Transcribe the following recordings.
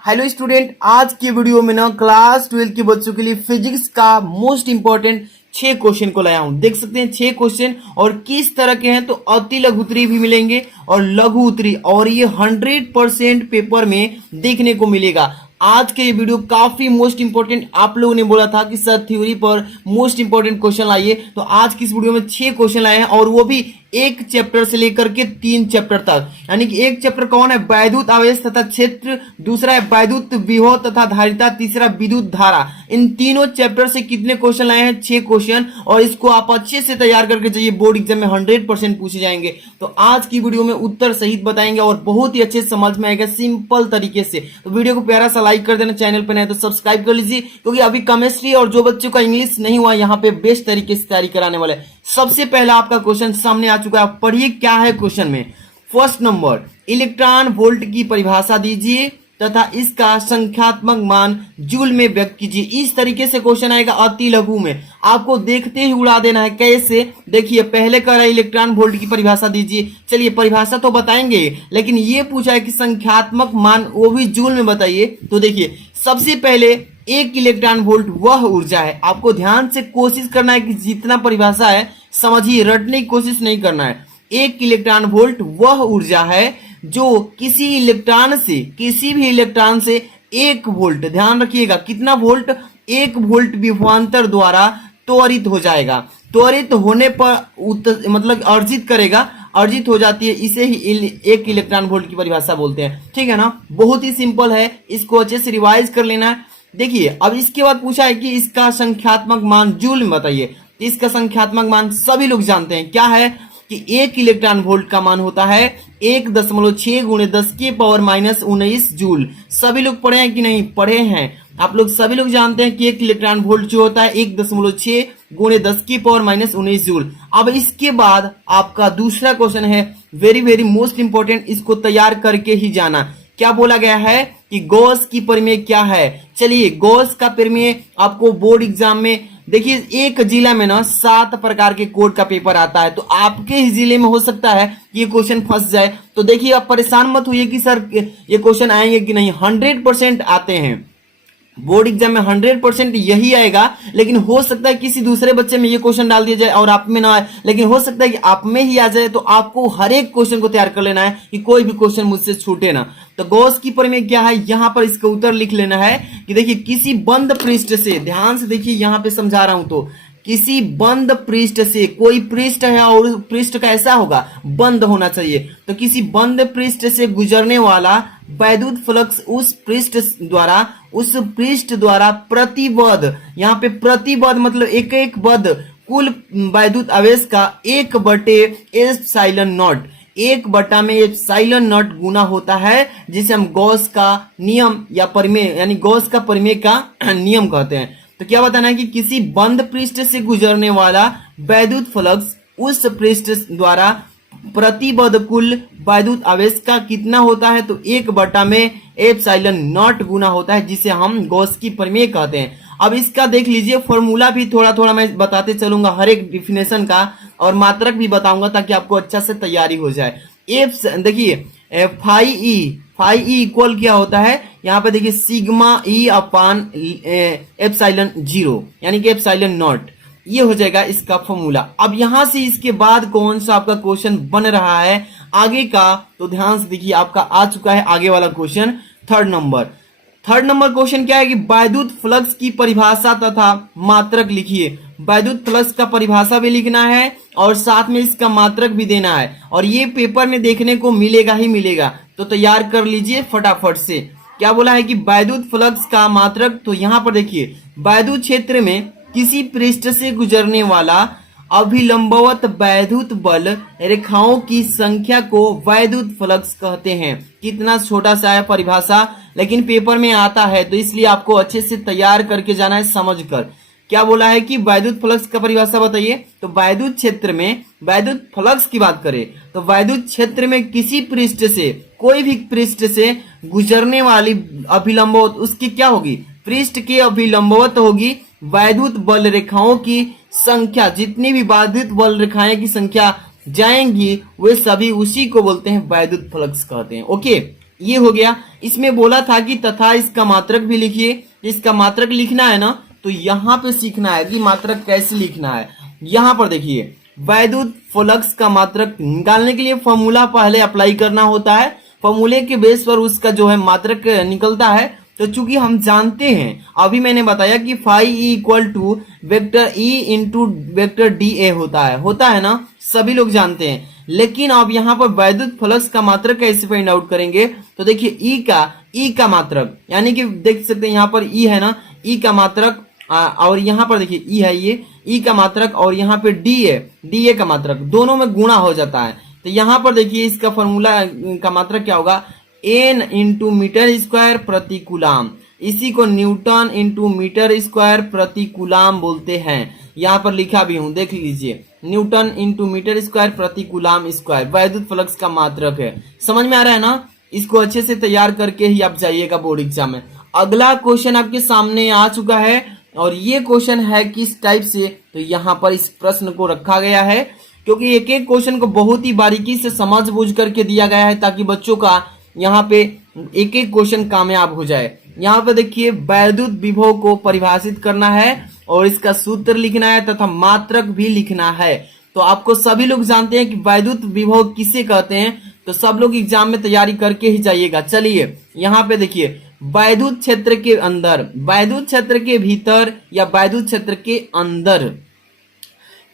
Hello student, आज की video में ना क्लास 12 के बच्चों के लिए फिजिक्स का मोस्ट इंपॉर्टेंट 6 क्वेश्चन को लाया हूं। देख सकते हैं 6 क्वेश्चन और किस तरह के हैं, तो अति लघु उत्तरीय भी मिलेंगे और लघु उत्तरीय, और ये 100% पेपर में देखने को मिलेगा। आज के ये वीडियो काफी मोस्ट इंपॉर्टेंट, आप लोगों ने बोला था कि सर थ्योरी पर मोस्ट इंपॉर्टेंट क्वेश्चन लाइए, तो आज की इस वीडियो में 6 क्वेश्चन लाए हैं और वो भी एक चैप्टर से लेकर के 3 चैप्टर तक। यानी कि एक चैप्टर कौन है? वैद्युत आवेश तथा क्षेत्र, दूसरा है वैद्युत विभव तथा धारिता, तीसरा विद्युत धारा। इन तीनों चैप्टर से कितने क्वेश्चन लाए हैं? 6 क्वेश्चन, और इसको आप अच्छे से तैयार करके जाइए, बोर्ड एग्जाम में 100% पूछे जाएंगे। तो आज की वीडियो में उत्तर सहित बताएंगे और बहुत ही अच्छे समझ में आएगा सिंपल तरीके से। तो वीडियो को प्यारा सा लाइक कर देना, चैनल पर नए तो सब्सक्राइब कर लीजिए, क्योंकि अभी केमिस्ट्री और जो बच्चों का इंग्लिश नहीं हुआ यहाँ पे बेस्ट तरीके से तैयारी कराने वाले। सबसे पहला आपका क्वेश्चन सामने आ चुका है, पढ़िए क्या है क्वेश्चन में। फर्स्ट नंबर, इलेक्ट्रॉन वोल्ट की परिभाषा दीजिए तथा इसका संख्यात्मक मान जूल में व्यक्त कीजिए। इस तरीके से क्वेश्चन आएगा अति लघु में, आपको देखते ही उड़ा देना है। कैसे? देखिए, पहले कह रहा है इलेक्ट्रॉन वोल्ट की परिभाषा दीजिए। चलिए, परिभाषा तो बताएंगे, लेकिन ये पूछा है कि संख्यात्मक मान, वो भी जूल में बताइए। तो देखिए, सबसे पहले एक इलेक्ट्रॉन वोल्ट वह ऊर्जा है। आपको ध्यान से कोशिश करना है कि जितना परिभाषा है समझिए, रटने की कोशिश नहीं करना है। एक इलेक्ट्रॉन वोल्ट वह ऊर्जा है जो किसी इलेक्ट्रॉन से, किसी भी इलेक्ट्रॉन से 1 वोल्ट, ध्यान रखिएगा कितना वोल्ट? 1 वोल्ट विभवांतर द्वारा त्वरित हो जाएगा। त्वरित होने पर मतलब अर्जित करेगा, अर्जित हो जाती है, इसे ही 1 इलेक्ट्रॉन वोल्ट की परिभाषा बोलते हैं। ठीक है ना, बहुत ही सिंपल है, इसको अच्छे से रिवाइज कर लेना है। देखिए, अब इसके बाद पूछा है कि इसका संख्यात्मक मान जूल में बताइए। इसका संख्यात्मक मान सभी लोग जानते हैं, क्या है कि 1 इलेक्ट्रॉन वोल्ट का मान होता है 1.6 गुणे 10 की पावर -19 जूल। सभी लोग पढ़े हैं कि नहीं? पढ़े हैं आप लोग, सभी लोग जानते हैं कि 1 इलेक्ट्रॉन वोल्ट जो होता है 1.6 गुणे 10 की पावर -19 जूल। अब इसके बाद आपका दूसरा क्वेश्चन है, वेरी वेरी मोस्ट इंपॉर्टेंट, इसको तैयार करके ही जाना। क्या बोला गया है कि गॉस की प्रमेय क्या है? चलिए, गॉस का प्रमेय आपको बोर्ड एग्जाम में, देखिए एक जिला में ना 7 प्रकार के कोड का पेपर आता है, तो आपके ही जिले में हो सकता है ये क्वेश्चन फंस जाए। तो देखिए, आप परेशान मत होइए कि सर ये क्वेश्चन आएंगे कि नहीं, 100% आते हैं बोर्ड एग्जाम में, 100% यही आएगा। लेकिन हो सकता है किसी दूसरे बच्चे में ये क्वेश्चन डाल दिया जाए और आप में ना आए, लेकिन हो सकता है कि आप में ही आ जाए। तो आपको हर एक क्वेश्चन को तैयार कर लेना है कि कोई भी क्वेश्चन मुझसे छूटे ना। तो गॉस की प्रमेय क्या है, यहां पर इसका उत्तर लिख लेना है कि देखिए, किसी बंद पृष्ठ से, ध्यान से देखिए यहां पे समझा रहा हूं, तो किसी बंद पृष्ठ से, कोई पृष्ठ है और पृष्ठ का ऐसा होगा बंद होना चाहिए, तो किसी बंद पृष्ठ से गुजरने वाला वैद्युत फ्लक्स उस पृष्ठ द्वारा प्रतिबद्ध, यहाँ पे प्रतिबद्ध मतलब एक बद्ध कुल वैद्युत आवेश का 1/एप्सिलॉन नॉट, 1/एप्सिलॉन नॉट गुना होता है, जिसे हम गॉस का नियम या प्रमेय, यानी गॉस का प्रमेय का नियम कहते हैं। तो क्या बताना है कि किसी बंद पृष्ठ से गुजरने वाला वैद्युत फ्लक्स उस पृष्ठ द्वारा प्रतिबद्ध कुल वैद्युत आवेश का कितना होता है? तो 1/एप्सिलॉन नॉट गुना होता है, जिसे हम गॉस की प्रमेय कहते हैं। अब इसका देख लीजिए, फॉर्मूला भी थोड़ा थोड़ा मैं बताते चलूंगा, हर एक डिफिनेशन का, और मात्रक भी बताऊंगा ताकि आपको अच्छा से तैयारी हो जाए। देखिए, फाई ई इक्वल क्या होता है, यहाँ पे देखिए सिग्मा ई अपान एप्सिलॉन 0, यानी कि एप्सिलॉन नॉट, ये हो जाएगा इसका फॉर्मूला। अब यहां से इसके बाद कौन सा आपका क्वेश्चन बन रहा है आगे का, तो ध्यान से देखिए, आपका आ चुका है आगे वाला क्वेश्चन। थर्ड नंबर क्वेश्चन क्या है कि वैद्युत फ्लक्स की परिभाषा तथा मात्रक लिखिए। वैद्युत फ्लक्स का परिभाषा भी लिखना है और साथ में इसका मात्रक भी देना है, और ये पेपर में देखने को मिलेगा ही मिलेगा, तो तैयार कर लीजिए फटाफट से। क्या बोला है कि वैद्युत फ्लक्स का मात्रक, तो यहां पर देखिए, वैद्युत क्षेत्र में किसी पृष्ठ से गुजरने वाला अभिलंबवत वैद्युत बल रेखाओं की संख्या को वैद्युत फ्लक्स कहते हैं। कितना छोटा सा है परिभाषा, लेकिन पेपर में आता है, तो इसलिए आपको अच्छे से तैयार करके जाना है समझकर। क्या बोला है कि वैद्युत फ्लक्स का परिभाषा बताइए, तो वैद्युत क्षेत्र में, वैद्युत फ्लक्स की बात करें तो वैद्युत क्षेत्र में किसी पृष्ठ से, कोई भी पृष्ठ से गुजरने वाली अभिलंबवत, उसकी क्या होगी? पृष्ठ के अभिलंबवत होगी वैद्युत बल रेखाओं की संख्या, जितनी भी वैद्युत बल रेखाएं की संख्या जाएंगी वे सभी उसी को बोलते हैं वैद्युत फ्लक्स कहते हैं। ओके, ये हो गया। इसमें बोला था कि तथा इसका मात्रक भी लिखिए। इसका मात्रक लिखना है ना, तो यहाँ पे सीखना है कि मात्रक कैसे लिखना है। यहाँ पर देखिए, वैद्युत फ्लक्स का मात्रक निकालने के लिए फॉर्मूला पहले अप्लाई करना होता है। फॉर्मूले के बेस पर उसका जो है मात्रक निकलता है। तो चूंकि हम जानते हैं, अभी मैंने बताया कि phi E equal to vector E into vector D A होता है ना, सभी लोग जानते हैं। लेकिन अब यहाँ पर वैद्युत फ्लक्स का मात्रक कैसे फाइंड आउट करेंगे, तो देखिए ई का मात्रक, यानी कि देख सकते हैं यहाँ पर ई है ना, ई का मात्रक, और यहाँ पर देखिए ई है, ये ई का मात्रक, और यहाँ पे डी ए का मात्रक, दोनों में गुणा हो जाता है। तो यहाँ पर देखिए इसका फॉर्मूला का मात्रक क्या होगा, एन इंटू मीटर स्क्वायर प्रति कूलाम। इसी को न्यूटन इंटू मीटर स्क्वायर प्रति कूलाम बोलते हैं। यहाँ पर लिखा भी हूं, देख लीजिए, न्यूटन इंटू मीटर स्क्वायर प्रति कूलाम स्क्वायर वैद्युत फ्लक्स का मात्रक है। समझ में आ रहा है ना? इसको अच्छे से तैयार करके ही आप जाइएगा बोर्ड एग्जाम में। अगला क्वेश्चन आपके सामने आ चुका है, और ये क्वेश्चन है किस टाइप से, तो यहाँ पर इस प्रश्न को रखा गया है, क्योंकि एक एक क्वेश्चन को बहुत ही बारीकी से समझ बूझ करके दिया गया है, ताकि बच्चों का यहाँ पे एक एक क्वेश्चन कामयाब हो जाए। यहाँ पे देखिए, वैद्युत विभव को परिभाषित करना है और इसका सूत्र लिखना है तथा मात्रक भी लिखना है। तो आपको सभी लोग जानते हैं कि वैद्युत विभव किसे कहते हैं, तो सब लोग एग्जाम में तैयारी करके ही जाइएगा। चलिए यहाँ पे देखिए, वैद्युत क्षेत्र के अंदर, वैद्युत क्षेत्र के भीतर या वैद्युत क्षेत्र के अंदर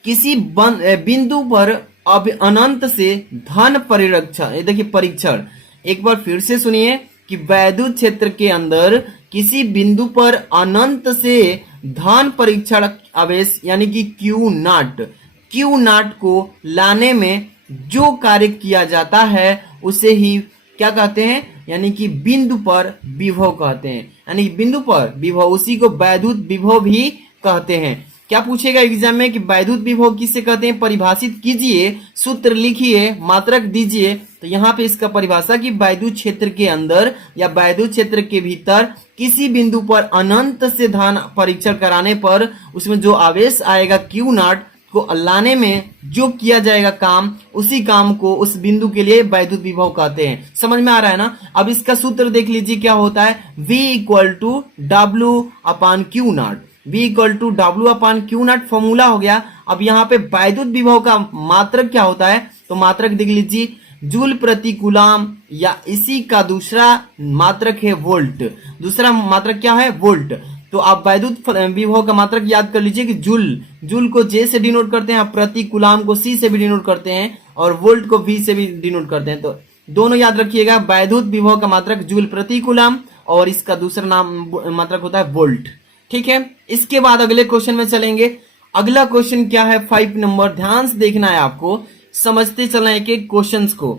किसी बिंदु पर अब अनंत से धन परिरक्षण, देखिए परीक्षण, एक बार फिर से सुनिए कि वैद्युत क्षेत्र के अंदर किसी बिंदु पर अनंत से धन परीक्षण आवेश यानी कि क्यू नॉट को लाने में जो कार्य किया जाता है उसे ही क्या कहते हैं, यानी कि बिंदु पर विभव कहते हैं। यानी कि बिंदु पर विभव, उसी को वैद्युत विभव भी कहते हैं। क्या पूछेगा एग्जाम में कि वैद्युत विभव किसे कहते हैं, परिभाषित कीजिए, सूत्र लिखिए, मात्रक दीजिए। तो यहाँ पे इसका परिभाषा कि वैद्युत क्षेत्र के अंदर या वैद्युत क्षेत्र के भीतर किसी बिंदु पर अनंत से धन परीक्षण कराने पर उसमें जो आवेश आएगा क्यू नॉट को लाने में जो किया जाएगा काम, उसी काम को उस बिंदु के लिए वैद्युत विभव कहते हैं। समझ में आ रहा है ना? अब इसका सूत्र देख लीजिए क्या होता है, V equal to W upon Q naught. V equal to W upon Q naught formula हो गया। अब यहाँ पे वैद्युत विभव का मात्रक क्या होता है, तो मात्रक देख लीजिए, जूल प्रति कूलाम, या इसी का दूसरा मात्रक है वोल्ट। दूसरा मात्रक क्या है, वोल्ट। तो आप वैद्युत विभव का मात्रक याद कर लीजिए कि जूल को जे से डिनोट करते हैं, प्रति कूलाम को सी से भी डिनोट करते हैं, और वोल्ट को वी से भी डिनोट करते हैं। तो दोनों याद रखिएगा, वैद्युत विभव का मात्रक जूल प्रति कूलाम और इसका दूसरा नाम मात्रक होता है वोल्ट। ठीक है, इसके बाद अगले क्वेश्चन में चलेंगे। अगला क्वेश्चन क्या है, 5 नंबर, ध्यान से देखना है आपको, समझते चलना एक एक क्वेश्चन को।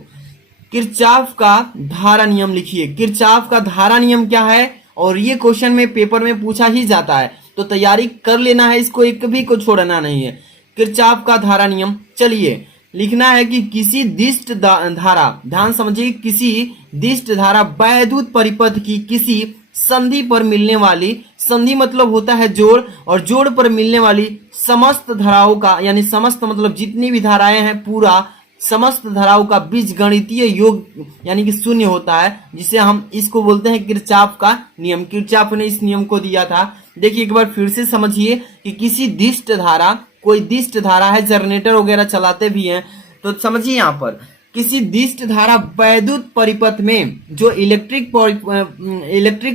किरचॉफ का धारा नियम लिखिए। किरचॉफ का धारा नियम क्या है, और ये क्वेश्चन में पेपर में पूछा ही जाता है, तो तैयारी कर लेना है, इसको एक भी को छोड़ना नहीं है। किरचॉफ का धारा नियम, चलिए लिखना है कि किसी दिष्ट धारा, ध्यान समझिए, किसी दिष्ट धारा वैद्युत परिपथ की किसी संधि पर मिलने वाली, संधि मतलब होता है जोड़, और जोड़ पर मिलने वाली समस्त धाराओं का, यानी समस्त मतलब जितनी भी धाराएं हैं, पूरा समस्त धाराओं का बीजगणितीय योग यानी कि शून्य होता है, जिसे हम इसको बोलते हैं किरचॉफ का नियम। किरचॉफ ने इस नियम को दिया था। देखिए एक बार फिर से समझिए कि किसी दिष्ट धारा, कोई दिष्ट धारा है, जनरेटर वगैरह चलाते भी हैं, तो समझिए यहाँ पर किसी दिष्ट धारा वैद्युत परिपथ में जो इलेक्ट्रिक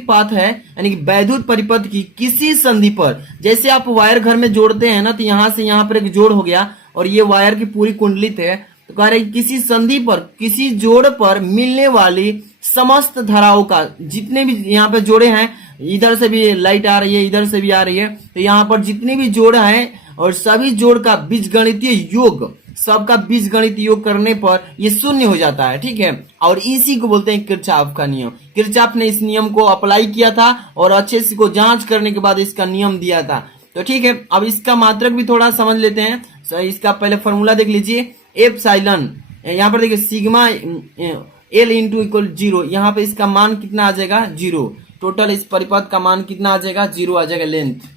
पाथ है, यानी कि वैद्युत परिपथ की किसी संधि पर, जैसे आप वायर घर में जोड़ते हैं ना, तो यहाँ से यहाँ पर एक जोड़ हो गया और ये वायर की पूरी कुंडलित है, तो कह रहे किसी संधि पर, किसी जोड़ पर मिलने वाली समस्त धाराओं का, जितने भी यहाँ पे जोड़े हैं, इधर से भी लाइट आ रही है, इधर से भी आ रही है, तो यहाँ पर जितने भी जोड़ हैं और सभी जोड़ का बीजगणितीय योग, सबका बीजगणितीय योग करने पर ये शून्य हो जाता है। ठीक है, और इसी को बोलते हैं किरचॉफ का नियम। किरचॉफ ने इस नियम को अप्लाई किया था और अच्छे से को जांच करने के बाद इसका नियम दिया था। तो ठीक है, अब इसका मात्रक भी थोड़ा समझ लेते हैं। इसका पहले फॉर्मूला देख लीजिए, एप्सिलॉन, यहाँ पर देखिए सिग्मा एल इंटू इक्वल 0, यहाँ पे इसका मान कितना आ जाएगा, 0। टोटल इस परिपथ का मान कितना आ जाएगा, 0 आ जाएगा, लेंथ।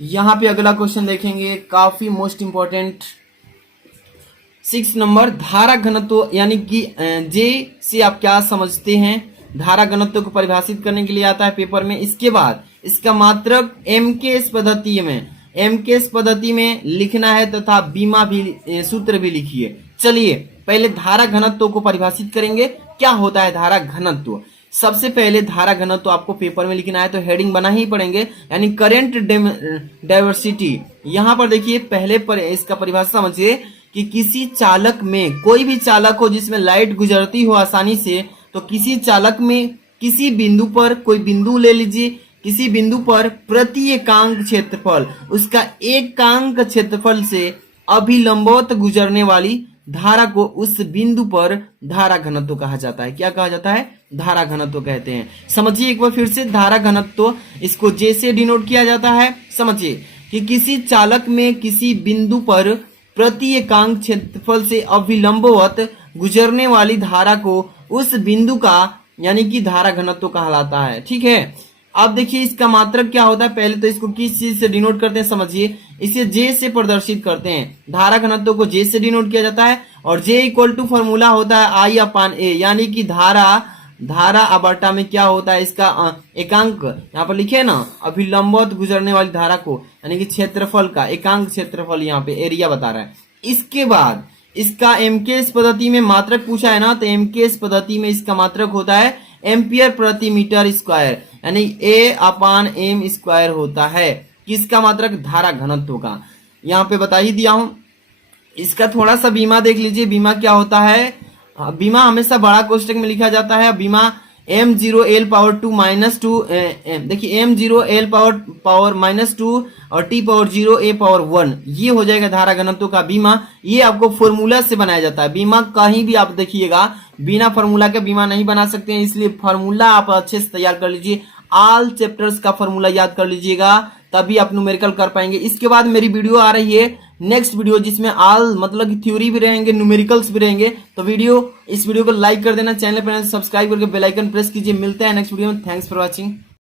यहाँ पे अगला क्वेश्चन देखेंगे, काफी मोस्ट इंपॉर्टेंट। 6 नंबर धारा घनत्व, यानी कि जे से आप क्या समझते हैं। धारा घनत्व को परिभाषित करने के लिए आता है पेपर में। इसके बाद इसका मात्रक एमकेएस पद्धति में लिखना है तथा बीमा भी सूत्र भी लिखिए। चलिए पहले धारा घनत्व को परिभाषित करेंगे। क्या होता है धारा घनत्व? सबसे पहले धारा घनत्व आपको पेपर में लिखना है तो हेडिंग बना ही पड़ेंगे, यानी करंट डाइवर्सिटी। यहाँ पर देखिए पहले पर इसका परिभाषा समझिए कि किसी चालक में, कोई भी चालक हो जिसमें लाइट गुजरती हो आसानी से, तो किसी चालक में किसी बिंदु पर, कोई बिंदु ले लीजिए, किसी बिंदु पर प्रति एकांक क्षेत्रफल, उसका एकांक क्षेत्रफल से अभिलंबवत गुजरने वाली धारा को उस बिंदु पर धारा घनत्व कहा जाता है। क्या कहा जाता है? धारा घनत्व कहते हैं। समझिए एक बार फिर से, धारा घनत्व इसको जे से डिनोट किया जाता है। समझिए कि किसी चालक में किसी बिंदु पर प्रति एकांक क्षेत्रफल से अभिलंबवत गुजरने वाली धारा को उस बिंदु का, यानी कि धारा घनत्व कहलाता है। ठीक है, अब देखिए इसका मात्रक क्या होता है। पहले तो इसको किस चीज से डिनोट करते हैं समझिए, इसे जे से प्रदर्शित करते हैं। धारा घनत्व को जे से डिनोट किया जाता है और जे इक्वल टू फॉर्मूला होता है आई अपान ए, यानी कि धारा अबटा में क्या होता है, इसका एकांक यहाँ पर लिखे ना, अभिलंबवत गुजरने वाली धारा को, यानी कि क्षेत्रफल का एकांक क्षेत्रफल, यहाँ पे एरिया बता रहा है। इसके बाद इसका एमकेएस पद्धति में मात्रक पूछा है ना, तो एमकेएस पद्धति में इसका मात्रक होता है एम्पियर प्रति मीटर स्क्वायर, यानी ए अपान एम स्क्वायर होता है। किसका मात्रक? धारा घनत्व का। यहाँ पे बता ही दिया हूं। इसका थोड़ा सा बीमा देख लीजिए। बीमा क्या होता है? बीमा हमेशा बड़ा कोष्टक में लिखा जाता है। बीमा m0 l पावर 2 माइनस 2, देखिए m0 l पावर माइनस 2 और t पावर 0 a पावर 1, ये हो जाएगा धारा घनत्व का बीमा। ये आपको फॉर्मूला से बनाया जाता है। बीमा कहीं भी आप देखिएगा बिना फॉर्मूला के बीमा नहीं बना सकते हैं, इसलिए फॉर्मूला आप अच्छे से तैयार कर लीजिए। ऑल चैप्टर्स का फॉर्मूला याद कर लीजिएगा, तभी आप न्यूमेरिकल कर पाएंगे। इसके बाद मेरी वीडियो आ रही है, नेक्स्ट वीडियो, जिसमें ऑल मतलब थ्योरी भी रहेंगे, न्यूमेरिकल्स भी रहेंगे। तो इस वीडियो को लाइक कर देना, चैनल पर सब्सक्राइब करके बेल आइकन प्रेस कीजिए। मिलते हैं नेक्स्ट वीडियो में। Thanks for watching.